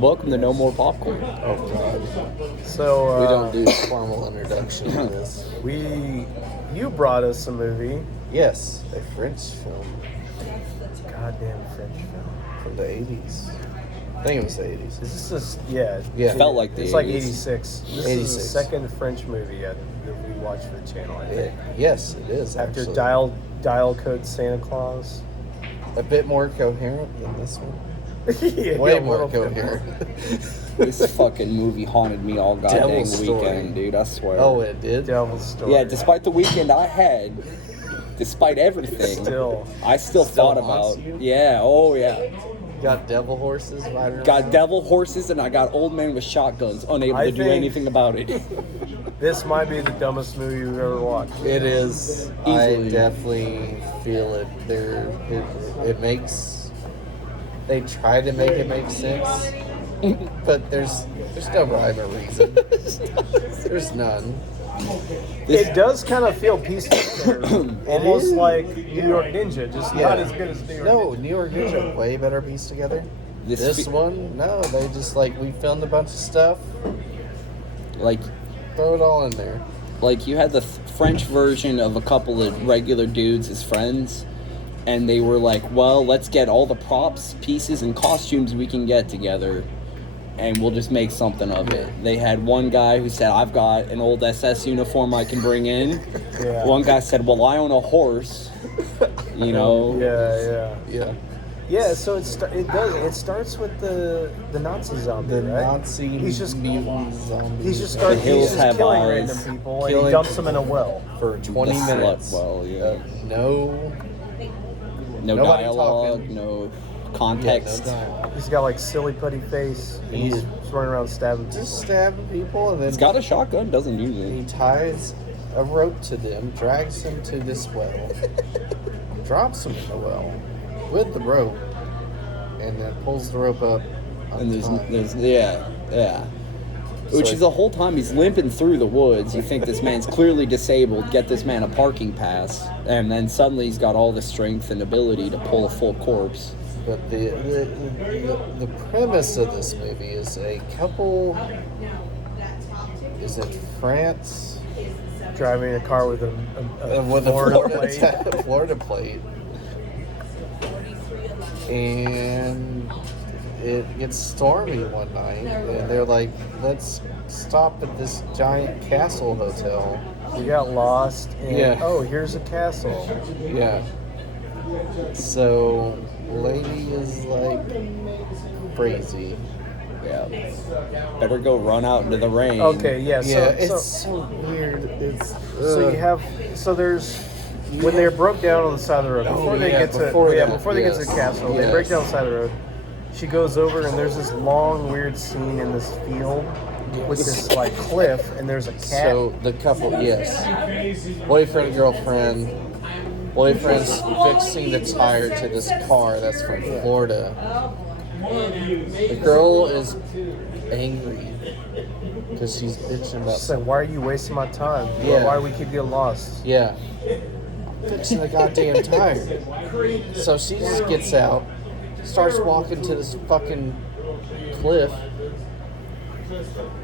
Welcome to No More Popcorn. Oh God. So We don't do formal introduction to this. You brought us a movie. Yes, a French film Goddamn French film. from the 80s. I think it was the 80s. Is this yeah? Yeah. Felt like the It's like 80s. 86. This is 86. the second French movie that we watched for the channel. I think. Yes, it is. After actually. Dial Code Santa Claus. A bit more coherent than this one. Yeah, Way a more little bit coherent. This fucking movie haunted me all goddamn Devil's Story. weekend, dude. I swear. Oh, it did? Devil's Story. Yeah, despite the weekend I had, despite everything, I still thought haunts about. you? Yeah. Oh yeah. Got devil horses riding around. Got devil horses and I got old men with shotguns, unable I to do think- anything about it. This might be the dumbest movie we've ever watched. It is. Easily. I definitely feel it. It makes. They try to make it make sense, but there's no rhyme or reason. There's none. It does kind of feel pieced together, almost is. like New York Ninja, just Yeah. not as good as New York No, Ninja. New York Ninja way better pieced together. This one, no, they just we filmed a bunch of stuff, like throw it all in there. you had the French version of a couple of regular dudes as friends, and they were like, well, let's get all the props, pieces, and costumes we can get together, and we'll just make something of it. They had one guy who said, I've got an old SS uniform I can bring in. Yeah. One guy said, well, I own a horse. You know? Yeah, Yeah, so it starts with the Nazi zombie, the right? Nazi He's just mutant zombie. He's just The hills have killing eyes. random people and he Killing dumps them in a well. for 20 The slut minutes. well, yeah. No Nobody dialogue, talking. no Yeah, context. no dialogue. He's got like silly putty face. And he's Yeah. just running around stabbing people. Just stabbing people, and then He's got a shotgun, doesn't use he it. ties a rope to them, drags them to this well, drops them in the well with the rope, and then pulls the rope up. And untied. there's yeah. Which So- is the whole time he's limping through the woods. You think this man's clearly disabled. Get this man a parking pass, and then suddenly he's got all the strength and ability to pull a full corpse. But the premise of this movie is a couple is in France Driving a car with a with Florida a plate. Florida plate, and it gets stormy one night, and they're like, "Let's stop at this giant castle hotel." We got lost. And, Yeah. Oh, here's a castle. Yeah. So, lady is like crazy. Yeah. Better go run out into the rain. Okay, yeah. Yeah, So, it's so, so weird. It's so you have there's when they're broke down on the side of the road before they get to before that, before they get to the yes, castle, they yes. break down the side of the road. She goes over and there's this long weird scene in this field with this like cliff and there's a cat. So the couple, yes, boyfriend, girlfriend, boyfriend's fixing the tire to this car that's from Florida. The girl is angry because she's bitching about She's like, why are you wasting my time? Yeah. Why do we keep getting lost? yeah, fixing the goddamn tire. So she just gets out, starts walking to this fucking cliff.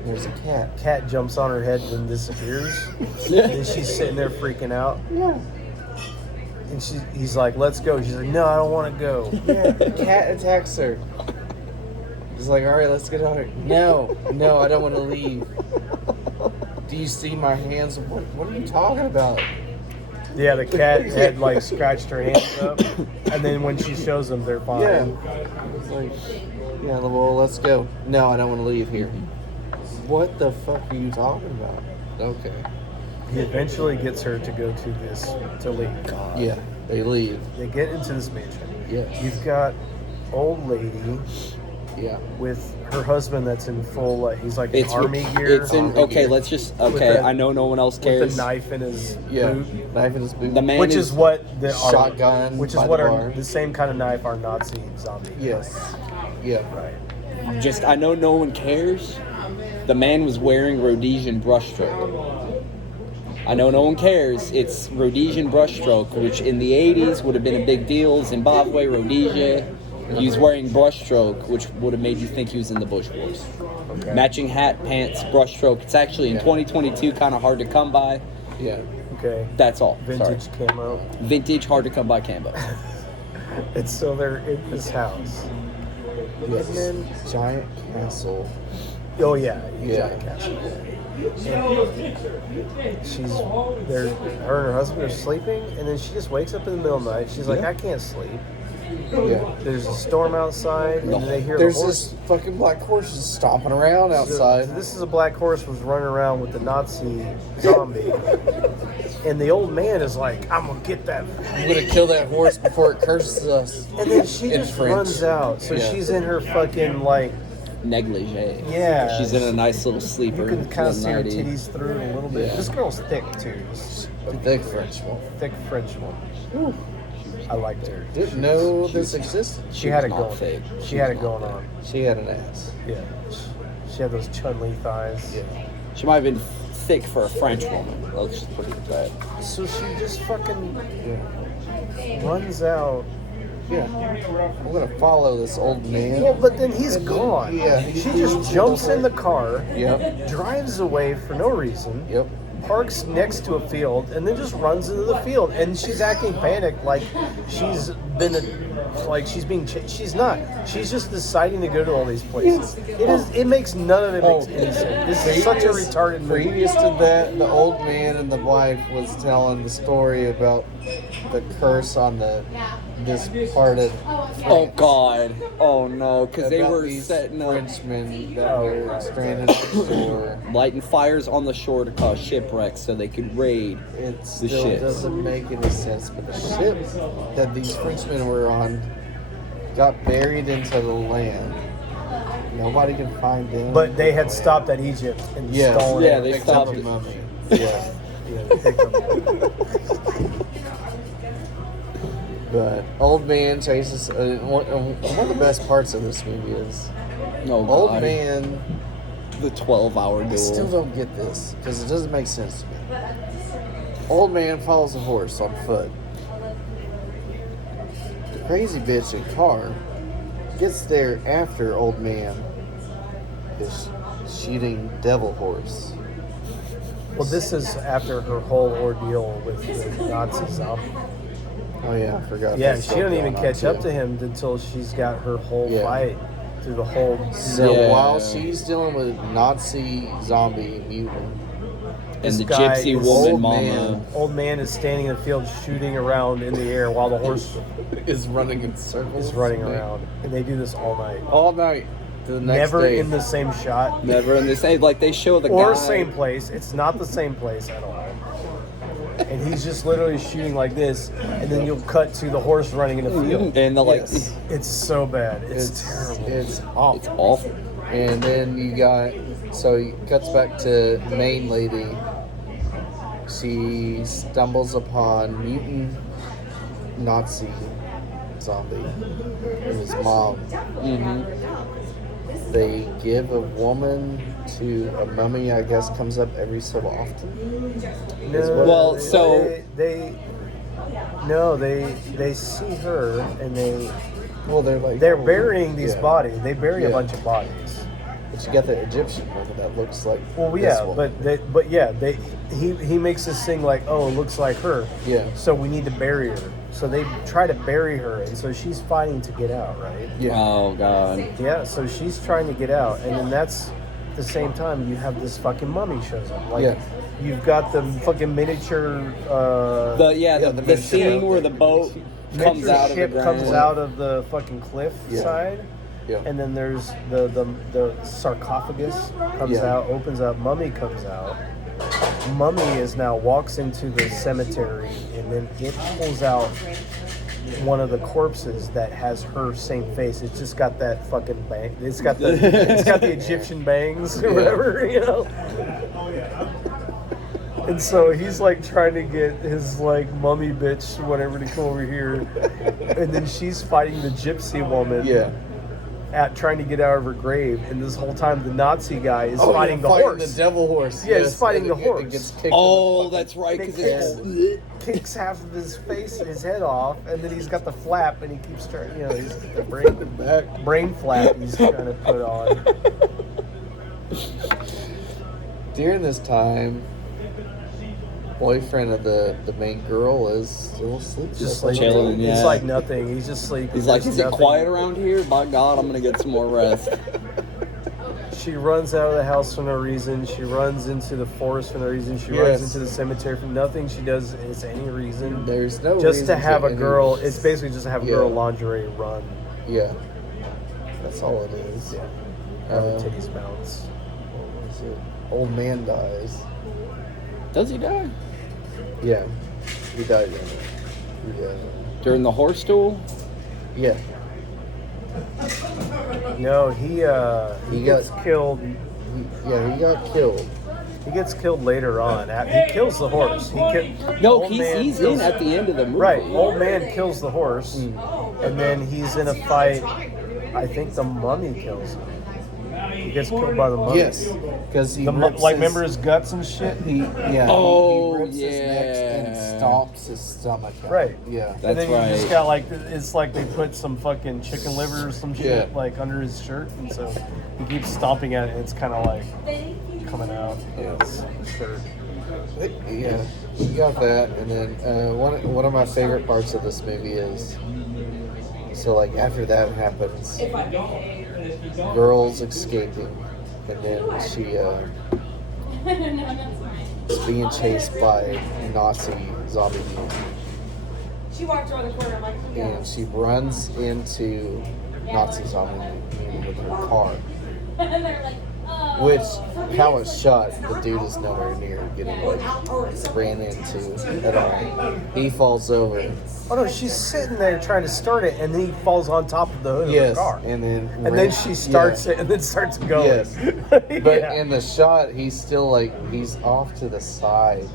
There's a cat. Cat jumps on her head and disappears. And she's sitting there freaking out. Yeah. And he's like, let's go. She's like, no, I don't want to go. Yeah, the cat attacks her. He's like, all right, let's get on her. No, I don't want to leave. Do you see my hands? What are you talking about? Yeah, the cat had like scratched her hands up. And then when she shows them, they're fine. Yeah. It's like, yeah, well, let's go. No, I don't want to leave here. What the fuck are you talking about? Okay. He eventually gets her to go to leave. Yeah, they leave. They get into this mansion. Yes. You've got old lady Yeah. with her husband that's in full, he's like in It's army gear. It's in. Army Okay, gear. let's just. With Okay, the- I know no one else with cares. the knife in his Yeah. boot. Knife in his boot. The man Which is what the Shotgun which is by what the our bar. the same kind of knife our Nazi zombie. Yes. Yeah. Right. Just I know no one cares. The man was wearing Rhodesian brushstroke. I know no one cares. It's Rhodesian brushstroke, which in the 80s would have been a big deal. Zimbabwe, Rhodesia. He was wearing brushstroke, which would have made you think he was in the Bush Wars. Okay. Matching hat, pants, brushstroke. It's actually in 2022 kind of hard to come by. Yeah. Okay. That's all. Vintage Sorry. camo. Vintage, hard to come by camo. And so they're in this house. Yes. And then, Giant castle. oh yeah, Yeah. Giant castle. And she's there. Her and her husband are sleeping, and then she just wakes up in the middle of the night. She's like, Yeah. I can't sleep. Yeah. There's a storm outside, and then they hear There's the horse. this fucking black horse just stomping around outside. So this is a black horse was running around with the Nazi zombie, and the old man is like, "I'm gonna get that." I'm gonna kill that horse before it curses us. And then she In just French. runs out. So Yeah. she's in her fucking like. Negligee. Yeah. She's in a nice little sleeper. You can kind of see her 190. titties through it a little bit. Yeah. This girl's thick too. A big French one. Thick French woman. I liked her. Didn't know this existed. She had it not going. fake. She had it going on. She had an ass. Yeah. She had those Chun-Li thighs. Yeah. She might have been thick for a French woman. Let's just put it at that. So she just fucking Yeah. runs out. Yeah. I'm gonna follow this old man. Well, but then he's And then- gone. yeah. She just jumps in the car, Yep. drives away for no reason, Yep. parks next to a field, and then just runs into the field. And she's acting panicked, like she's been, she's being. She's not. She's just deciding to go to all these places. It is. It makes none of it makes any sense. This is such a retarded movie. Previous to that, the old man and the wife was telling the story about the curse on this part of Oh God! Oh no! Because they about were these setting up, Frenchmen that were stranded on the shore. lighting fires on the shore to cause shipwrecks so they could raid. It The still ships. doesn't make any sense, but the ship that these Frenchmen were on got buried into the land. Nobody can find them. But they had stopped at Egypt and Yeah, stolen Yeah, it. they picked up stopped a it. mummy. Yeah. Yeah, they picked them. But old man chases. One of the best parts of this movie is No God! old man. The 12-hour I still duel. don't get this because it doesn't make sense to me. Old man follows a horse on foot. The crazy bitch in car gets there after old man is shooting devil horse. Well, this is after her whole ordeal with the Nazi zombie. Oh yeah, I forgot. Yeah, that's she still don't even going on, catch up too. to him until she's got her whole Yeah. fight through the whole. So Yeah. while she's dealing with Nazi zombie mutant, And This the guy gypsy is woman old mama. man. Old man is standing in the field shooting around in the air while the horse is running in circles. is running around, and they do this all night. all night. To the next Never day. in the same shot Never in the same. Like they show the or guy. same place. It's not the same place at all. And he's just literally shooting like this, and then you'll cut to the horse running in the field. And the like. Yes. It's so bad. It's terrible. It's awful. It's awful. And then you got, so he cuts back to the main lady. She stumbles upon mutant Nazi zombie and his mom. They give a woman to a mummy, I guess, comes up every so often. No, Well, they- so- they see her and Well, they're like, they're burying these yeah. bodies. They bury a Yeah. bunch of bodies. But you got the Egyptian one that looks like. Well, this yeah, one. he makes this thing like, oh, it looks like her. Yeah. So we need to bury her. So they try to bury her, and so she's fighting to get out, right? Yeah. Oh God. Yeah. So she's trying to get out, and then that's the same time you have this fucking mummy shows up. Like, Yeah. you've got the fucking miniature. The the the miniature scene boat where that- the boat comes miniature out of the ship ground. comes out of the fucking cliff Yeah. side. Yeah. And then there's the sarcophagus comes Yeah. out, opens up, mummy comes out. Mummy is now walks into the cemetery, and then it pulls out one of the corpses that has her same face. It's just got that fucking bang. It's got the Egyptian bangs or Yeah. whatever, you know. And so he's like trying to get his like mummy bitch, whatever, to come over here, and then she's fighting the gypsy woman. Yeah. at trying to get out of her grave, and this whole time the Nazi guy is Oh, fighting yeah, the horse. the devil horse. Yeah, he's yes, fighting and the horse. It gets kicked Oh, in the that's right. Because It kicks half of his face, his head off, and then he's got the flap, and he keeps trying. He's got the brain flap. He's trying to put on. During this time, boyfriend of the main girl is still asleep. Just like chilling, It's yeah. like nothing. He's just sleeping. He's like, There's is it nothing. quiet around here? By God, I'm gonna get some more rest. She runs out of the house for no reason. She runs into the forest for no reason. She Yes. runs into the cemetery for nothing. She does is any reason. There's no Just reason to have a any- girl. It's basically just to have a girl Yeah. lingerie run. Yeah, that's all it is. Yeah. Have her Uh, titties bounce. What was it? Old man dies. Does he die? Yeah, he died. Yeah, During the horse duel? yeah. No, he gets killed. He got killed. He gets killed later on. He kills the horse. No, Old man he's kills- in at the end of the movie. Right, old man kills the horse, and then he's in a fight. I think the mummy kills him. He gets killed by the mummy. Yes, because he rips remember his guts and shit. Oh, he rips his neck and yeah. stomps his stomach out. Right. Yeah. And That's then you just right. got like it's like they put some fucking chicken liver or some shit Yeah. like under his shirt, and so he keeps stomping at it. And it's kind of like coming out. Yeah. Of his shirt. Yeah, you got that, and then one of my favorite parts of this movie is, so like after that happens, girl's escaping, and then she is being chased by Nazi zombie mutant, She walked around the corner. I'm like, yeah. and she runs into Nazi zombie mutant with her car. And they're like, Which, how it's shot, the dude is nowhere near getting like ran into at all. He falls over. Oh no, she's sitting there trying to start it, and then he falls on top of the hood of Yes, the car. and then She starts it, and then starts going. Yes. But Yeah. in the shot, he's still like he's off to the side,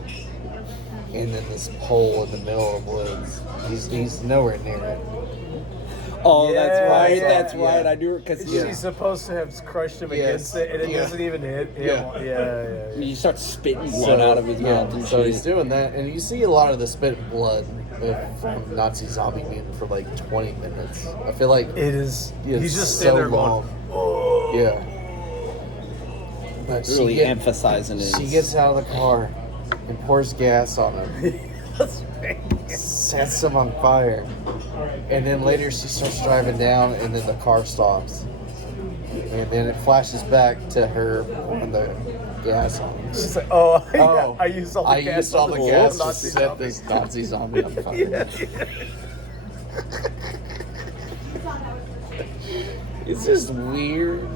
and then this pole in the middle of the woods. He's nowhere near it. Oh, that's Yeah, right. yeah, That's right. yeah. I do it because She's supposed to have crushed him Yes. against it, and it Yeah. doesn't even hit him. Yeah. Yeah. he starts spitting blood out of his mouth and so shit. he's doing that, and you see a lot of the spit and blood from Nazi zombie mutant for like 20 minutes. I feel like It is. it's He's just so standing there long. going, Yeah. But really emphasizing it. she gets out of the car and pours gas on him. "Oh." Sets him on fire. And then later she starts driving down, and then the car stops. And then it flashes back to her pouring the gas on him. She's like, oh, yeah, I used all the I gas. used all on the this gas to Nazi set zombie." this Nazi zombie on fire. Yeah. It's just weird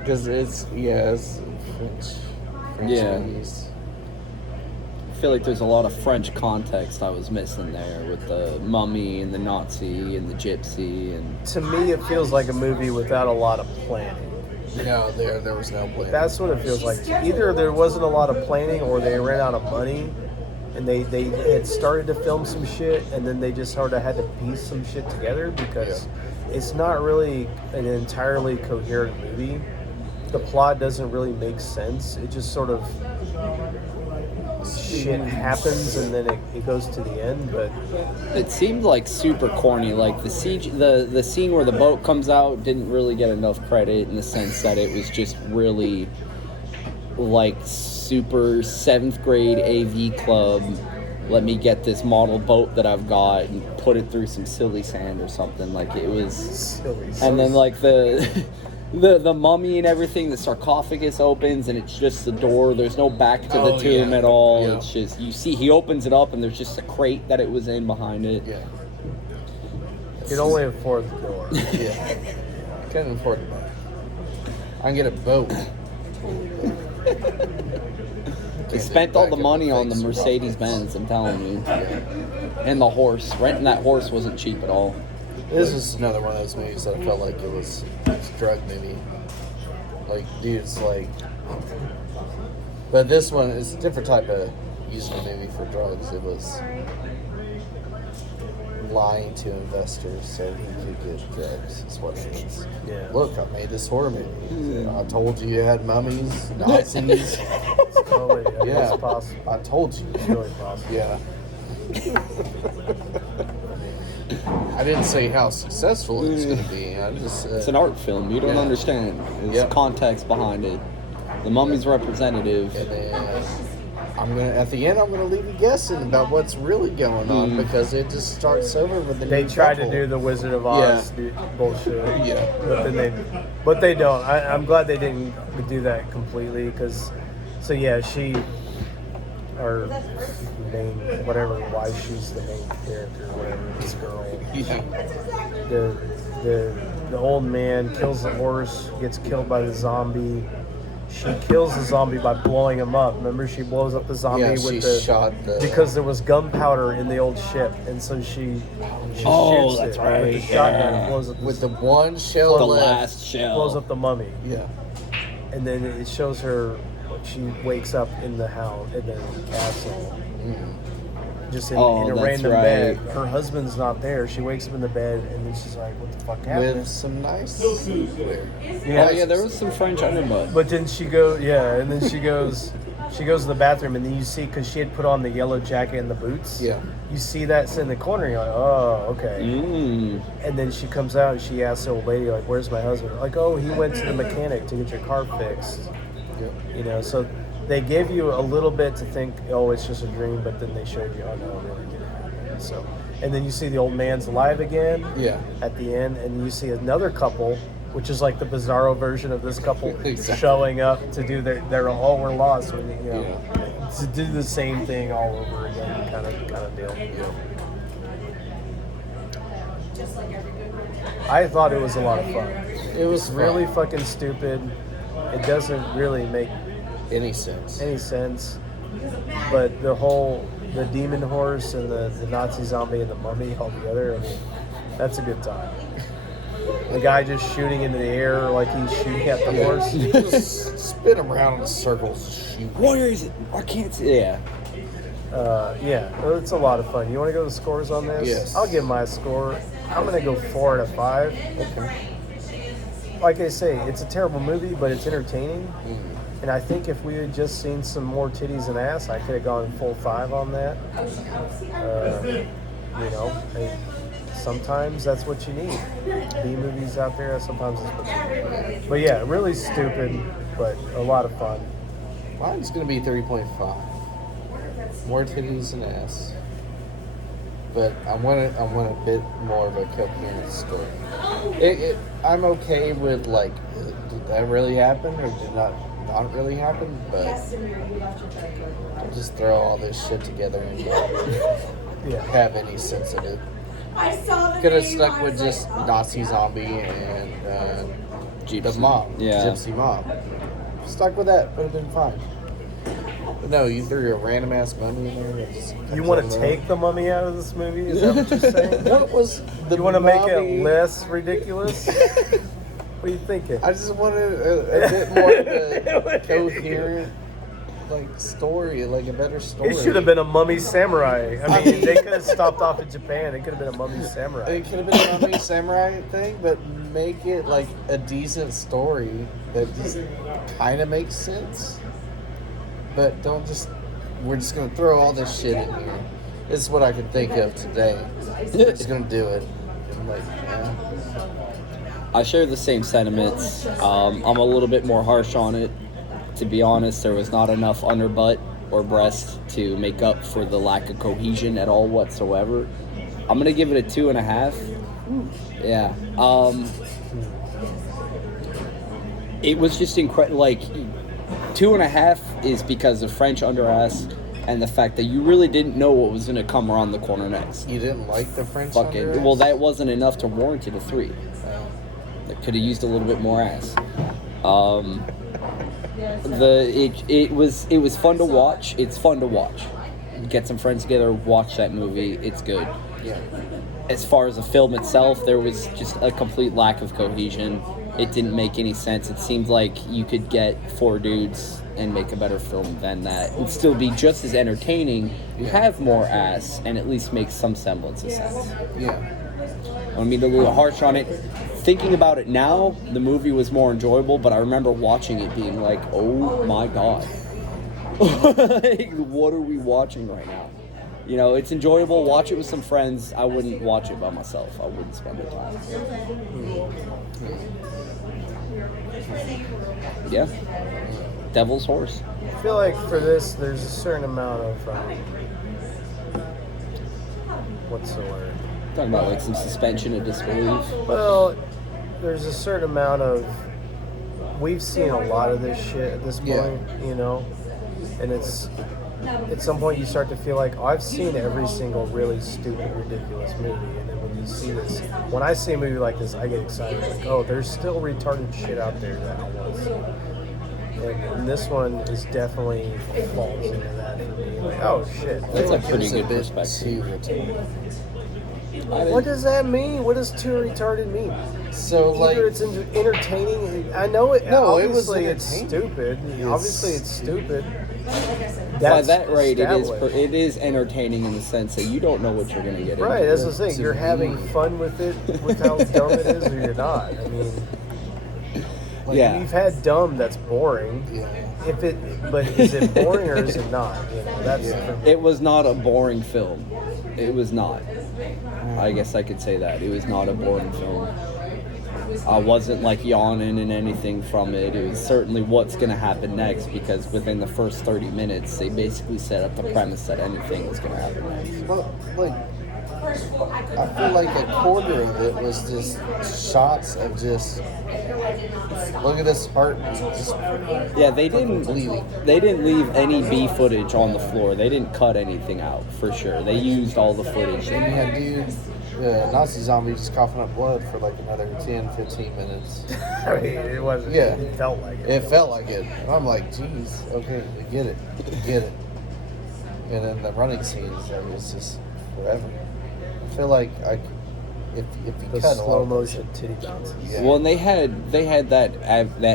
because it's French Yeah. movies. I feel like there's a lot of French context I was missing there with the mummy and the Nazi and the gypsy and To me, it feels like a movie without a lot of planning. No, there was no plan. That's what it feels like. Either there wasn't a lot of planning, or they ran out of money, and they had started to film some shit, and then they just sort of had to piece some shit together because it's not really an entirely coherent movie. The plot doesn't really make sense. It just sort of shit happens, and then it goes to the end. But it seemed like super corny. Like the siege, the scene where the boat comes out didn't really get enough credit in the sense that it was just really like super 7th grade AV club. Let me get this model boat that I've got and put it through some silly sand or something. Like it was, silly. and then like the. The mummy and everything, the sarcophagus opens and it's just the door. There's no back to the Oh, tomb yeah. at all. Yeah. It's just, you see, he opens it up and there's just a crate that it was in behind it. Yeah. you can only afford the door. Yeah. Couldn't afford it. I can get a boat. They spent all the money on the Mercedes Benz, I'm telling you. And the horse. Renting that horse wasn't cheap at all. This is another one of those movies that I felt like it was a drug movie. Like, dude's like. But this one is a different type of using a movie for drugs. It was lying to investors so he could get drugs. Is what it is. Yeah. Look, I made this horror movie. I told you had mummies, Nazis. Totally, Yeah. it's possible. I told you. It's really possible. Yeah. I didn't say how successful it's going to be. I just said, It's an art film. You don't Yeah. understand. There's Yeah. context behind it. The Mummy's representative. and then at the end I'm gonna leave you guessing about what's really going on because it just starts over with the They new tried to couple. do the Wizard of Oz bullshit. Yeah. But they don't. I'm glad they didn't do that completely because, so yeah, she, or main, whatever, why she's the main character, whatever, this girl. Yeah. The old man kills the horse, gets killed by the zombie. She kills the zombie by blowing him up. Remember, she blows up the zombie Yeah, with she shot the because there was gunpowder in the old ship, and so she Oh, shoots that's it right, with the shotgun yeah. and blows up with the one shell The left. last shell. blows up the mummy, Yeah. and then it shows her. She wakes up in the house in the castle, just in a that's random right. bed. Her husband's not there. She wakes up in the bed, and then she's like, "What the fuck happened?" With some nice footwear. Oh yeah, there was some French underbutt. But then she goes, and then she goes to the bathroom, and then you see, because she had put on the yellow jacket and the boots. Yeah. You see that sit in the corner, and you're like, oh, okay. Mm. And then she comes out and she asks the old lady, like, where's my husband? Like, oh, he went to the mechanic to get your car fixed. Yep. You know, so they gave you a little bit to think, oh, it's just a dream, but then they showed you, oh, no, it really did happen. So, and then you see the old man's alive again. Yeah. At the end, and you see another couple, which is like the Bizarro version of this couple Exactly. showing up to do their all were lost, when, you know, to do the same thing all over again, kind of deal. I thought it was a lot of fun. It was Really fun. fucking stupid. It doesn't really make Any sense. any sense. But the demon horse and the Nazi zombie and the mummy all together, I mean, that's a good time. The guy just shooting into the air like he's shooting at the horse. Just spin around in circles. Shoot. Where is it? I can't see. Yeah. Yeah, it's a lot of fun. You want to go to the scores on this? Yes. I'll give my score. I'm going to go 4 out of 5. Okay. Like I say, it's a terrible movie, but it's entertaining. And I think if we had just seen some more titties and ass, I could have gone full 5 on that. You know, sometimes that's what you need. B movies out there, sometimes that's what you need. But yeah, really stupid, but a lot of fun. Mine's gonna be 3.5. More titties and ass. But I want a bit more of a coherent story. I'm okay with like, did that really happen or did not really happen? But I'll just throw all this shit together and not Yeah. have any sense of it. I saw the Could have name, stuck I with was just like, oh. Nazi zombie and the Gypsy. mob, Yeah. gypsy mob. Stuck with that, would have been fine. But no, you threw a random ass mummy in there. That just You comes want out to of take the mummy out of this movie? Is that what you're saying? What was the You want to make mummy? it less ridiculous? What are you thinking? I just wanted a bit more of a coherent, like story, like a better story. It should have been a mummy samurai. I mean, they could have stopped off in Japan. It could have been a mummy samurai. It could have been a mummy samurai thing, but make it like a decent story that just kind of makes sense. But don't just. We're just gonna throw all this shit in here. This is what I can think of today. We're just gonna do it. I'm like, yeah. I share the same sentiments. I'm a little bit more harsh on it. To be honest, there was not enough underbutt or breast to make up for the lack of cohesion at all whatsoever. I'm gonna give it a 2.5. Yeah. It was just incredible. Like 2.5 is because of French underass and the fact that you really didn't know what was gonna come around the corner next. You didn't like the French Fucking underass? well, that wasn't enough to warrant it a 3. They could have used a little bit more ass. It was fun to watch. It's fun to watch. Get some friends together, watch that movie. It's good. Yeah. As far as the film itself, there was just a complete lack of cohesion. it didn't make any sense. It seemed like you could get 4 dudes and make a better film than that and still be just as entertaining, have more ass, and at least make some semblance of sense. Yeah. I mean, a little harsh on it. Thinking about it now, the movie was more enjoyable, but I remember watching it being like, oh my god. Like, what are we watching right now? You know, it's enjoyable. Watch it with some friends. I wouldn't watch it by myself. I wouldn't spend the time. Yeah. Devil's Horse. I feel like for this, there's a certain amount of what's the word? Talking about like some suspension of disbelief. Well, there's a certain amount of. We've seen a lot of this shit at this point, you know, and it's at some point you start to feel like, oh, I've seen every single really stupid, ridiculous movie, and then when you see this, when I see a movie like this, I get excited. Like, oh, there's still retarded shit out there that I want to see. And this one is definitely falls into that for me. Like, oh shit, That's a pretty It's good bit perspective. too retarded. what does that mean? What does too retarded mean? So like, Either it's entertaining. I know it. No, it was obviously it's entertaining. stupid. Obviously it's stupid. By That's that rate, established. it is entertaining in the sense that you don't know what you're going to get Right, into. that's the thing. You're having fun with it, with how dumb it is, or you're not. I mean, like, Yeah. we've had dumb that's boring. But is it boring or is it not? You know, that's It was not a boring film. It was not. I guess I could say that. It was not a boring film. I wasn't like yawning and anything from it. It was certainly what's going to happen next, because within the first 30 minutes, they basically set up the premise that anything was going to happen next. well, like, I feel like a quarter of it was just shots of just look at this heart. Just, Yeah, they didn't. Bleeding. They didn't leave any B footage on the floor. They didn't cut anything out for sure. They used all the footage. and you had Nazi zombie just coughing up blood for like another 10, 15 minutes. I mean, it wasn't. Yeah. It felt like it. It felt like it. And I'm like, geez, okay, I get it. And then the running scenes, it was just forever. I feel like if you The cut a lot slow of motion titty bounces. Yeah. Well, and they had that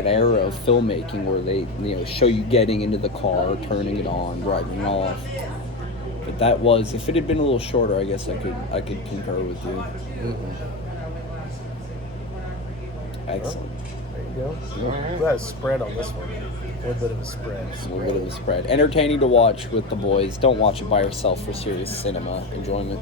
era of filmmaking where they show you getting into the car, turning it on, driving it off. But that was, if it had been a little shorter, I guess I could concur with you. Mhm. Excellent. There you go. We got a spread on this one. A little bit of a spread. A little bit of a spread. Entertaining to watch with the boys. Don't watch it by yourself for serious cinema enjoyment.